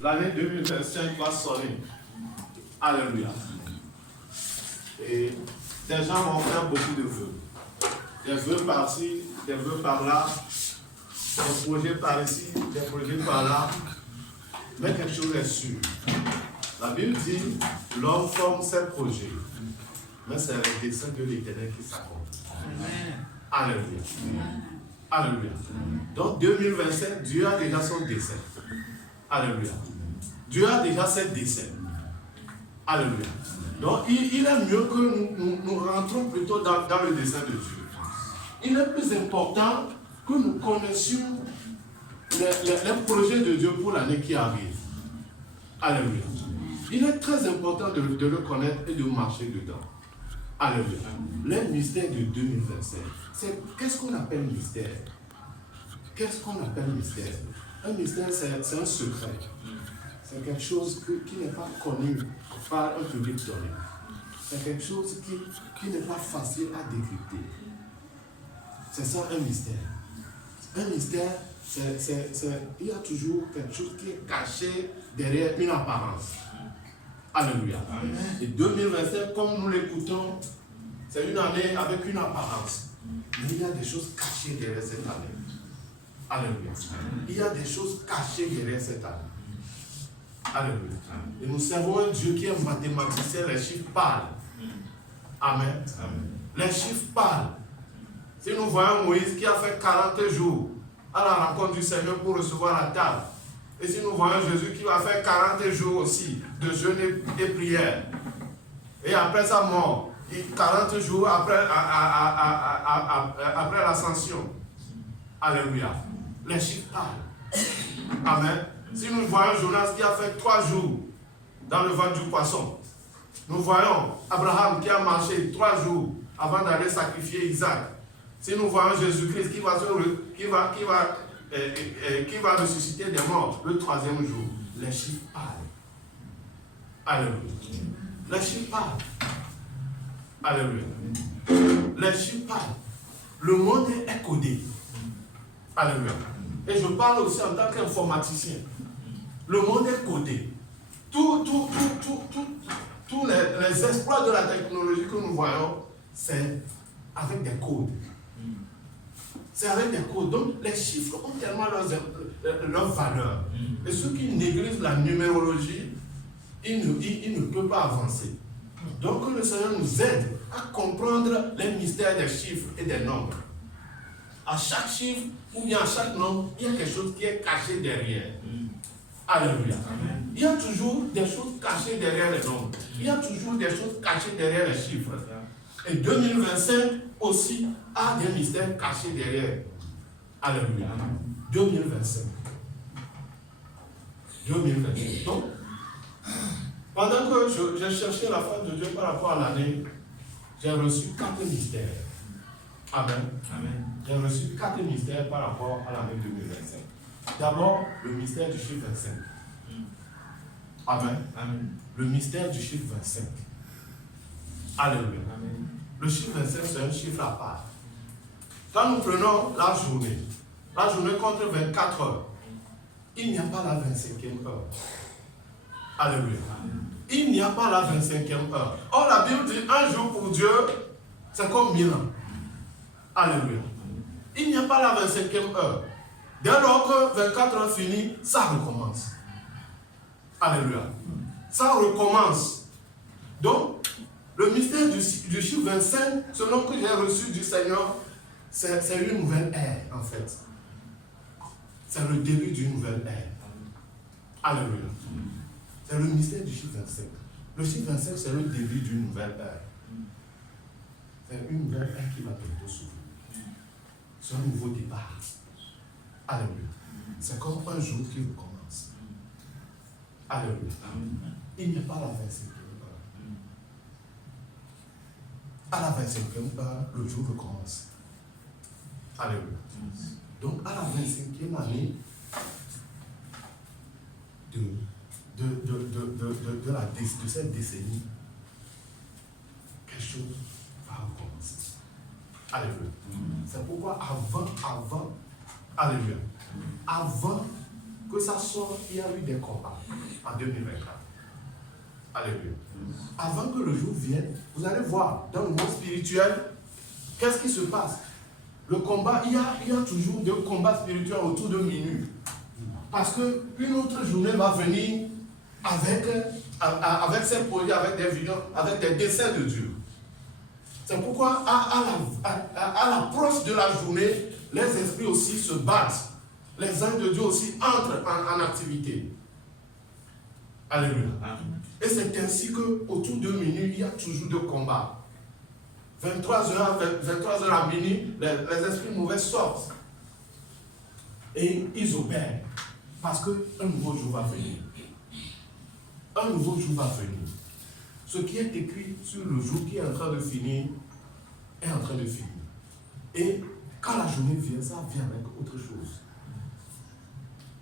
l'année 2025 va sonner. Alléluia. Et des gens vont faire beaucoup de vœux. Des vœux par-ci, des vœux par-là, des projets par-ici, des projets par-là. Mais quelque chose est sûr. La Bible dit, l'homme forme ses projets. Mais c'est le dessein de l'Éternel qui s'accomplit. Alléluia. Alléluia. Donc 2027, Dieu a déjà son dessein. Alléluia. Dieu a déjà ses desseins. Alléluia. Donc il est mieux que nous rentrons plutôt dans le dessein de Dieu. Il est plus important que nous connaissions les projets de Dieu pour l'année qui arrive. Alléluia. Il est très important de le connaître et de marcher dedans. Alléluia. Les mystères de 2025. Qu'est-ce qu'on appelle mystère? Qu'est-ce qu'on appelle mystère? Un mystère, c'est un secret. C'est quelque chose qui n'est pas connu par un public donné. C'est quelque chose qui n'est pas facile à décrypter. C'est ça un mystère. Un mystère, il y a toujours quelque chose qui est caché derrière une apparence. Alléluia. Amen. Et 2027, comme nous l'écoutons, c'est une année avec une apparence. Mais il y a des choses cachées derrière cette année. Alléluia. Il y a des choses cachées derrière cette année. Alléluia. Et nous servons un Dieu qui est mathématicien, les chiffres parlent. Amen. Les chiffres parlent. Si nous voyons Moïse qui a fait 40 jours à la rencontre du Seigneur pour recevoir la table, et si nous voyons Jésus qui va faire 40 jours aussi de jeûne et prière, et après sa mort, 40 jours après l'ascension, alléluia, les chiffres parlent. Amen. Si nous voyons Jonas qui a fait 3 jours dans le ventre du poisson, nous voyons Abraham qui a marché 3 jours avant d'aller sacrifier Isaac. Si nous voyons Jésus-Christ qui va ressusciter des morts le 3e jour, les chiffres parlent. Alléluia. Les chiffres parlent. Alléluia. Les chiffres parlent. Le monde est codé. Alléluia. Et je parle aussi en tant qu'informaticien. Le monde est codé. Tous les exploits de la technologie que nous voyons, c'est avec des codes. C'est avec des codes. Donc, les chiffres ont tellement leur valeur. Et ceux qui négligent la numérologie, ils ne peuvent pas avancer. Donc, que le Seigneur nous aide à comprendre les mystères des chiffres et des nombres. À chaque chiffre ou bien à chaque nombre, il y a quelque chose qui est caché derrière. Alléluia. Il y a toujours des choses cachées derrière les nombres. Il y a toujours des choses cachées derrière les chiffres. Et 2025 aussi a des mystères cachés derrière. Alléluia. 2025. Donc, pendant que j'ai cherché la face de Dieu par rapport à l'année, j'ai reçu 4 mystères. Amen. J'ai reçu 4 mystères par rapport à l'année 2025. D'abord, le mystère du chiffre 25. Amen. Le mystère du chiffre 25. Alléluia. Le chiffre 25, c'est un chiffre à part. Quand nous prenons la journée compte 24 heures, il n'y a pas la 25e heure. Alléluia. Il n'y a pas la 25e heure. Or, la Bible dit, un jour pour Dieu, c'est comme 1000 ans. Alléluia. Il n'y a pas la 25e heure. Dès lors que 24 heures finit, ça recommence. Alléluia. Ça recommence. Donc, le mystère du chiffre 25, selon que j'ai reçu du Seigneur, c'est une nouvelle ère, en fait. C'est le début d'une nouvelle ère. Alléluia. C'est le mystère du chiffre 25. Le chiffre 25, c'est le début d'une nouvelle ère. C'est une nouvelle ère qui va bientôt s'ouvrir. C'est un nouveau départ. Alléluia. C'est comme un jour qui recommence. Alléluia. Il n'y a pas la 25e heure. À la 25e heure, le jour recommence. Alléluia. Donc, à la 25e année de cette décennie, quelque chose va recommencer. Alléluia. C'est pourquoi avant, alléluia, avant que ça sort, il y a eu des combats en 2024. Alléluia. Avant que le jour vienne, vous allez voir dans le monde spirituel, qu'est-ce qui se passe? Le combat, il y a toujours des combats spirituels autour de minuit. Parce qu'une autre journée va venir avec ses projets, avec des visions, avec des desseins de Dieu. C'est pourquoi, à l'approche de la journée, les esprits aussi se battent. Les anges de Dieu aussi entrent en activité. Alléluia. Et c'est ainsi qu'autour de minuit, il y a toujours de combats. 23h à minuit, les esprits mauvais sortent. Et ils obèrent. Parce qu'un nouveau jour va venir. Un nouveau jour va venir. Ce qui est écrit sur le jour qui est en train de finir, est en train de finir. Et quand la journée vient, ça vient avec autre chose.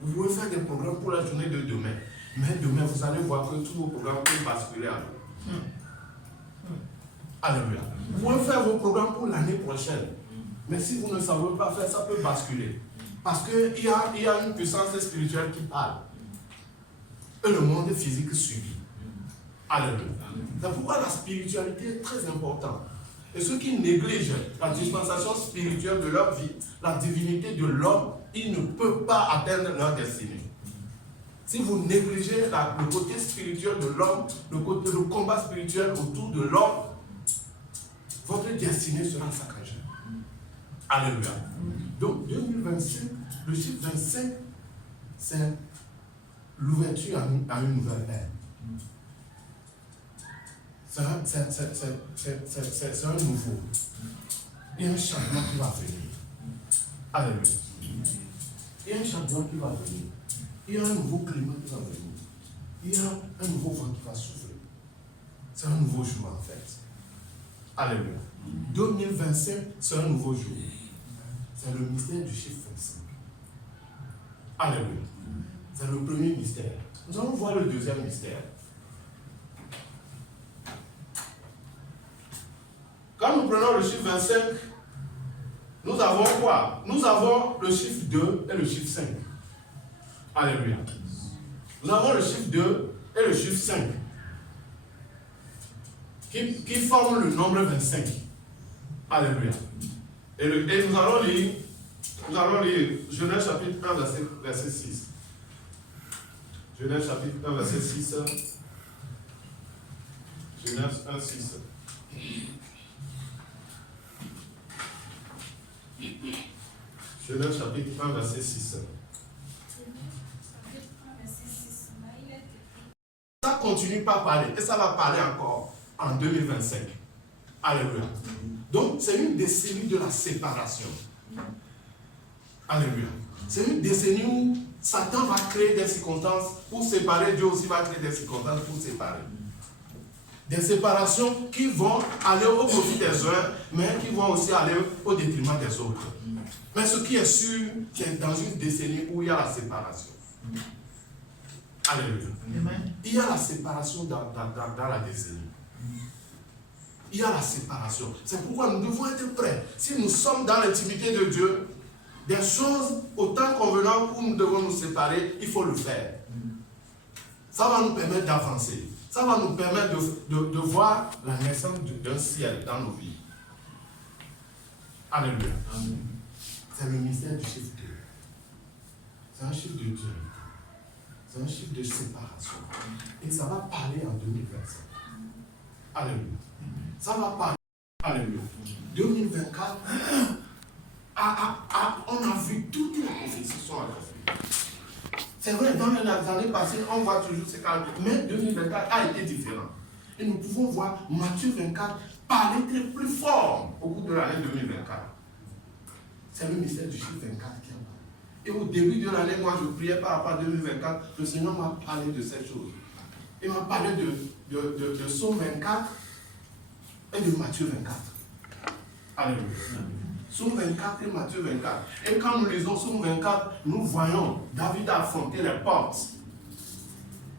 Vous pouvez faire des programmes pour la journée de demain. Mais demain, vous allez voir que tous vos programmes peuvent basculer à l'eau. Alléluia. Vous pouvez faire vos programmes pour l'année prochaine. Mais si vous ne savez pas faire, ça peut basculer. Parce qu'il y a une puissance spirituelle qui parle. Et le monde physique subit. Alléluia. C'est pourquoi la spiritualité est très importante. Et ceux qui négligent la dispensation spirituelle de leur vie, la divinité de l'homme, ils ne peuvent pas atteindre leur destinée. Si vous négligez le côté spirituel de l'homme, le combat spirituel autour de l'homme, votre destinée sera saccagée. Alléluia. Donc 2025, le chiffre 25, c'est l'ouverture à une nouvelle ère. C'est un nouveau. Il y a un changement qui va venir. Alléluia. Il y a un changement qui va venir. Il y a un nouveau climat qui va venir. Il y a un nouveau vent qui va souffler. C'est un nouveau jour en fait. Alléluia. 2025, c'est un nouveau jour. C'est le mystère du chiffre 25. Alléluia. C'est le premier mystère. Nous allons voir le deuxième mystère. Quand nous prenons le chiffre 25, nous avons quoi? Nous avons le chiffre 2 et le chiffre 5. Alléluia. Nous avons le chiffre 2 et le chiffre 5 qui forment le nombre 25. Alléluia. Et nous allons lire Genèse chapitre 1, verset 6. Genèse chapitre 1, verset 6. Genèse 1, 6. Genèse chapitre 1, verset 6. Ça continue par parler et ça va parler encore en 2025. Alléluia. Donc, c'est une décennie de la séparation. Alléluia. C'est une décennie où Satan va créer des circonstances pour séparer. Dieu aussi va créer des circonstances pour séparer. Des séparations qui vont aller au profit des uns, mais qui vont aussi aller au détriment des autres. Mais ce qui est sûr, c'est dans une décennie où il y a la séparation. Alléluia. Il y a la séparation dans la décennie. Il y a la séparation. C'est pourquoi nous devons être prêts. Si nous sommes dans l'intimité de Dieu, des choses autant convenantes où nous devons nous séparer, il faut le faire. Ça va nous permettre d'avancer. Ça va nous permettre de voir la naissance d'un ciel dans nos vies. Alléluia. C'est le mystère du chiffre 2. C'est un chiffre de Dieu. C'est un chiffre de séparation. Et ça va parler en 2025. Alléluia. Ça va parler. Alléluia. 2024, on a vu toute la prophétie sur la prophétie. C'est vrai, dans les années passées, on voit toujours ces calmes. Mais 2024 a été différent. Et nous pouvons voir Matthieu 24 parler très plus fort au cours de l'année 2024. C'est le mystère du chiffre 24 qui a parlé. Et au début de l'année, moi je priais par rapport à 2024, le Seigneur m'a parlé de ces choses. Il m'a parlé de Psaume 24 et de Matthieu 24. Alléluia. Psaume 24 et Matthieu 24. Et quand nous lisons Psaume 24, nous voyons David affronter les portes.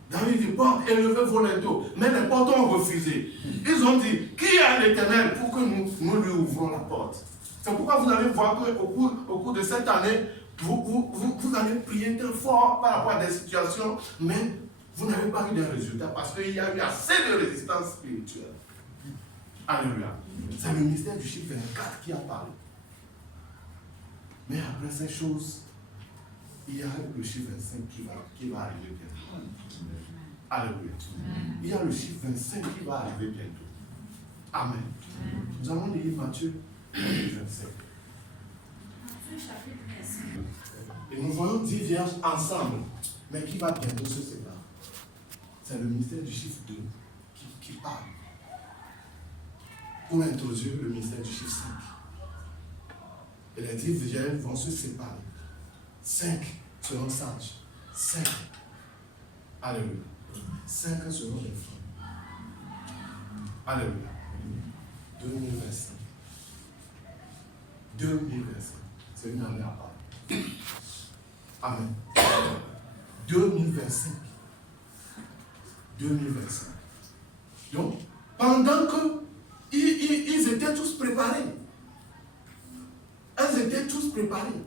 David dit, porte, élevez vos linteaux. Mais les portes ont refusé. Ils ont dit, qui est l'Éternel pour que nous lui ouvrons la porte? C'est pourquoi vous allez voir qu'au cours de cette année, Vous allez prier très fort par rapport à des situations, mais vous n'avez pas eu de résultats parce qu'il y a eu assez de résistance spirituelle. Alléluia. C'est le mystère du chiffre 24 qui a parlé. Mais après ces choses, il y a le chiffre 25 qui va arriver bientôt. Alléluia. Il y a le chiffre 25 qui va arriver bientôt. Amen. Nous allons lire Matthieu 25. Et nous voyons 10 vierges ensemble, mais qui va bientôt se séparer. C'est le mystère du chiffre 2 qui parle. Pour introduire le mystère du chiffre 5. Et les 10 vierges vont se séparer. 5 seront sages. 5. Alléluia. 5 seront des femmes. Alléluia. 2025. 2025. C'est une année à part. Amen. 2025. 2025. Donc, pendant que ils étaient tous préparés. Elles étaient tous préparées.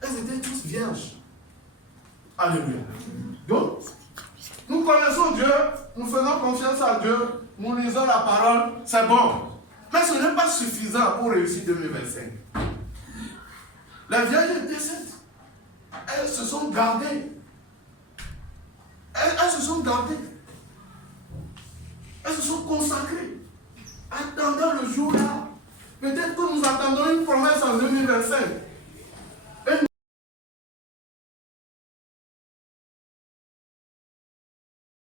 Elles étaient tous vierges. Alléluia. Donc, nous connaissons Dieu, nous faisons confiance à Dieu, nous lisons la parole, c'est bon. Mais ce n'est pas suffisant pour réussir 2025. Les vierges étaient saintes. Elles se sont gardées. Elles se sont gardées. Elles se sont consacrées. Attendant le jour là. Peut-être que nous attendons une promesse en 2025.